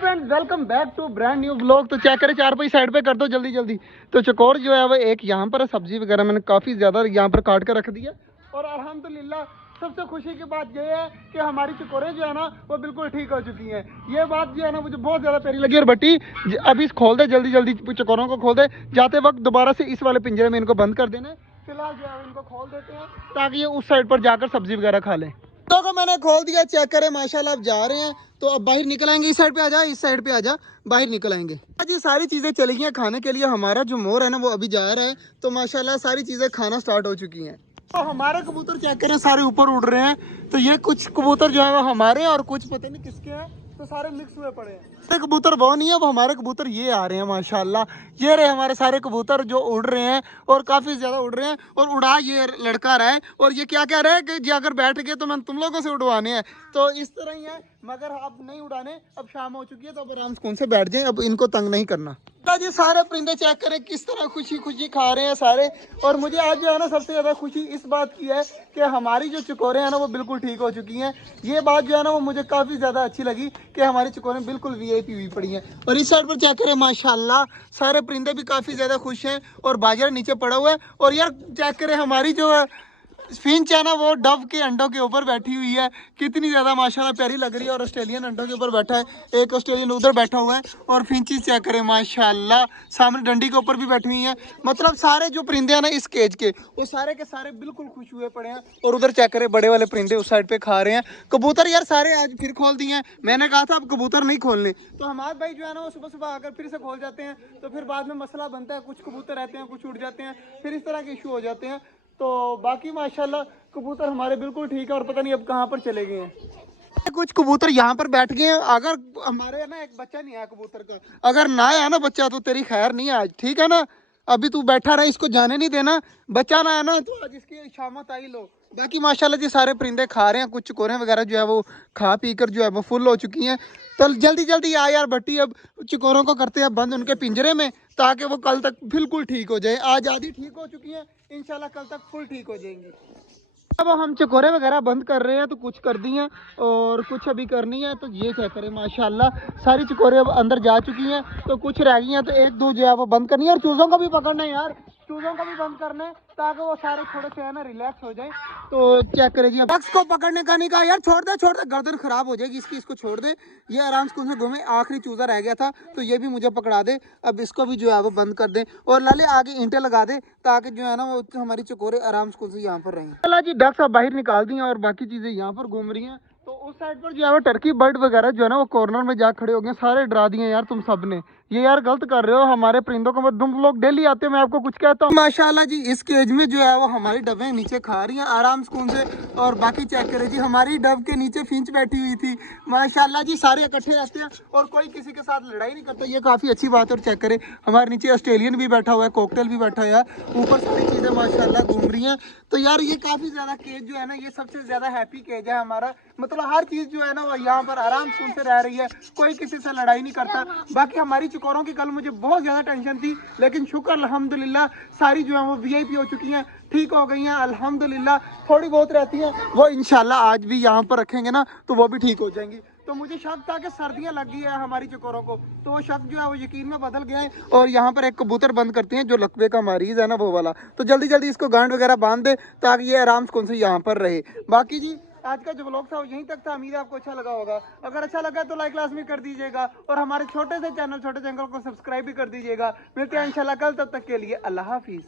Friends, welcome back to brand new blog. तो check करें, चार पाई साइड पे कर दो जल्दी जल्दी। तो चकोर जो है वो एक यहाँ पर सब्जी वगैरह मैंने काफ़ी ज़्यादा यहाँ पर काट कर रख दिया। और अल्हम्दुलिल्लाह सबसे खुशी की बात यह है कि हमारी चकोरें जो है ना वो बिल्कुल ठीक हो चुकी हैं। ये बात जो है ना मुझे बहुत ज़्यादा प्यारी लगी। और भट्टी अभी खोल दे जल्दी जल्दी, चकोरों को खोल दे। जाते वक्त दोबारा से इस वाले पिंजरे में इनको बंद कर देना। फिलहाल जो है इनको खोल देते हैं ताकि ये उस साइड पर जाकर सब्जी वगैरह खा लें। को मैंने खोल दिया, चेक करें माशाल्लाह। अब जा रहे हैं तो अब बाहर निकल आएंगे। इस साइड पे आ जा, इस साइड पे आ जा, बाहर निकल आएंगे। आज ये सारी चीज़ें चली गई हैं खाने के लिए। हमारा जो मोर है ना वो अभी जा रहा है। तो माशाल्लाह सारी चीज़ें खाना स्टार्ट हो चुकी हैं। तो हमारे कबूतर चेक करें सारे ऊपर उड़ रहे हैं। तो ये कुछ कबूतर जो है वो हमारे और कुछ पता नहीं किसके हैं। तो सारे मिक्स हुए पड़े हैं। सारे कबूतर वो नहीं है, वो हमारे कबूतर ये आ रहे हैं माशाल्लाह। ये रहे हमारे सारे कबूतर जो उड़ रहे हैं और काफ़ी ज़्यादा उड़ रहे हैं। और उड़ा ये लड़का रहा है और ये क्या कह रहा है कि जी अगर बैठ गए तो मैं तुम लोगों से उड़वाने हैं। तो इस तरह ही है, मगर अब नहीं उड़ाने। अब शाम हो चुकी है तो अब आराम से कौन से बैठ जाएं, अब इनको तंग नहीं करना। जी सारे परिंदे चेक करें किस तरह खुशी खुशी खा रहे हैं सारे। और मुझे आज जो है ना सबसे ज़्यादा खुशी इस बात की है कि हमारी जो चकोरें हैं ना वो बिल्कुल ठीक हो चुकी हैं। ये बात जो है ना वो मुझे काफ़ी ज़्यादा अच्छी लगी कि हमारी चकोरें बिल्कुल वीआईपी हुई पड़ी हैं। और इस साइड पर चेक करें माशाल्लाह सारे परिंदे भी काफ़ी ज़्यादा खुश हैं। और बाजरा नीचे पड़ा हुआ है। और यार चेक करें हमारी जो फिंच है ना वो डव के अंडों के ऊपर बैठी हुई है। कितनी ज़्यादा माशाल्लाह प्यारी लग रही है। और ऑस्ट्रेलियन अंडों के ऊपर बैठा है, एक ऑस्ट्रेलियन उधर बैठा हुआ है। और फिंचीज चेक करें माशाल्लाह सामने डंडी के ऊपर भी बैठी हुई है। मतलब सारे जो परिंदे हैं ना इस केज के, वो सारे के सारे बिल्कुल खुश हुए पड़े हैं। और उधर चेक करें बड़े वाले परिंदे उस साइड पे खा रहे हैं। कबूतर यार सारे आज फिर खोल दिए हैं। मैंने कहा था अब कबूतर नहीं खोलने, तो हमारे भाई जो है ना वो सुबह सुबह आकर फिर से खोल जाते हैं। तो फिर बाद में मसला बनता है, कुछ कबूतर रहते हैं कुछ उड़ जाते हैं, फिर इस तरह के इशू हो जाते हैं। तो बाकी माशाल्लाह कबूतर हमारे बिल्कुल ठीक है। और पता नहीं अब कहाँ पर चले गए हैं। कुछ कबूतर यहाँ पर बैठ गए हैं। अगर हमारे ना एक बच्चा नहीं आया कबूतर का, अगर ना आया ना बच्चा तो तेरी खैर नहीं आज, ठीक है ना। अभी तू बैठा रहा, इसको जाने नहीं देना। बच्चा ना आया ना तो आज इसकी शामत आई लो। बाकी माशाल्लाह जी सारे परिंदे खा रहे हैं। कुछ चकोरें वगैरह जो है वो खा पी कर जो है वो फुल हो चुकी हैं। तो जल्दी जल्दी आ यार भट्टी, अब चकोरों को करते हैं बंद उनके पिंजरे में ताकि वो कल तक बिल्कुल ठीक हो जाए। आज आधी ठीक हो चुकी है, इंशाल्लाह कल तक फुल ठीक हो जाएंगी। अब हम चकोरे वगैरह बंद कर रहे हैं। तो कुछ कर दी हैं और कुछ अभी करनी है। तो ये क्या करें माशाल्लाह सारी चकोरे अब अंदर जा चुकी हैं। तो कुछ रह गई हैं, तो एक दो जो है वो बंद करनी है। और चूज़ों को भी पकड़ना है यार, चूज़ों को भी बंद करना है ताकि वो सारे थोड़े से है ना रिलैक्स हो जाए। तो चेक करें जी, बक्स को पकड़ने का नहीं कहा यार, छोड़ दे गर्दन खराब हो जाएगी इसकी, इसको छोड़ दे। ये आराम से घूमे। आखिरी चूज़ा रह गया था तो ये भी मुझे पकड़ा दे। अब इसको भी जो है वो बंद कर दे और लाले आगे ईंटें लगा दे ताकि जो है ना वो हमारी चकोरे आराम से यहाँ पर रहें। चला जी डक्स अब बाहर निकाल दी हैं और बाकी चीज़ें यहाँ पर घूम रही हैं। तो उस साइड पर जो है वो टर्की बर्ड वगैरह जो है ना वो कॉर्नर में जा खड़े हो गए। सारे डरा दिए यार तुम सब ने। ये यार गलत कर रहे हो हमारे परिंदों को। तुम लोग डेली आते हो, मैं आपको कुछ कहता हूँ। माशाल्लाह जी इस केज में जो है वो हमारी डबें नीचे खा रही हैं आराम से। और बाकी चेक करें जी हमारी डब के नीचे फिंच बैठी हुई थी। माशाल्लाह जी सारे इकट्ठे रहते हैं और कोई किसी के साथ लड़ाई नहीं करता, ये काफ़ी अच्छी बात है। और चेक करें हमारे नीचे ऑस्ट्रेलियन भी बैठा हुआ है, कॉकटेल भी बैठा हुआ है, ऊपर सारी चीज़ें माशाल्लाह घूम रही हैं। तो यार ये काफ़ी ज़्यादा केज जो है ना ये सबसे ज़्यादा हैप्पी केज है हमारा। मतलब हर चीज़ जो है ना वो यहाँ पर आराम से रह रही है, कोई किसी से लड़ाई नहीं करता। बाकी हमारी चकोरों की कल मुझे बहुत ज़्यादा टेंशन थी, लेकिन शुक्र अल्हम्दुलिल्लाह सारी जो है वो वीआईपी हो चुकी हैं, ठीक हो गई हैं अल्हम्दुलिल्लाह। थोड़ी बहुत रहती हैं वो इंशाल्लाह आज भी यहाँ पर रखेंगे ना तो वो भी ठीक हो जाएंगी। तो मुझे शक था कि सर्दियाँ लग गई है हमारी चकोरों को, तो वो शक जो है वो यकीन में बदल गया है। और यहाँ पर एक कबूतर बंद करते हैं जो लकवे का मरीज़ है ना वो वाला। तो जल्दी जल्दी इसको गांड वगैरह बांध दे ताकि ये आराम से यहाँ पर रहे। बाकी जी आज का जो व्लॉग था वो यहीं तक था। उम्मीद है आपको अच्छा लगा होगा। अगर अच्छा लगा तो लाइक लाजमी कर दीजिएगा और हमारे छोटे चैनल को सब्सक्राइब भी कर दीजिएगा। मिलते हैं इंशाल्लाह कल, तब तक के लिए अल्लाह हाफिज़।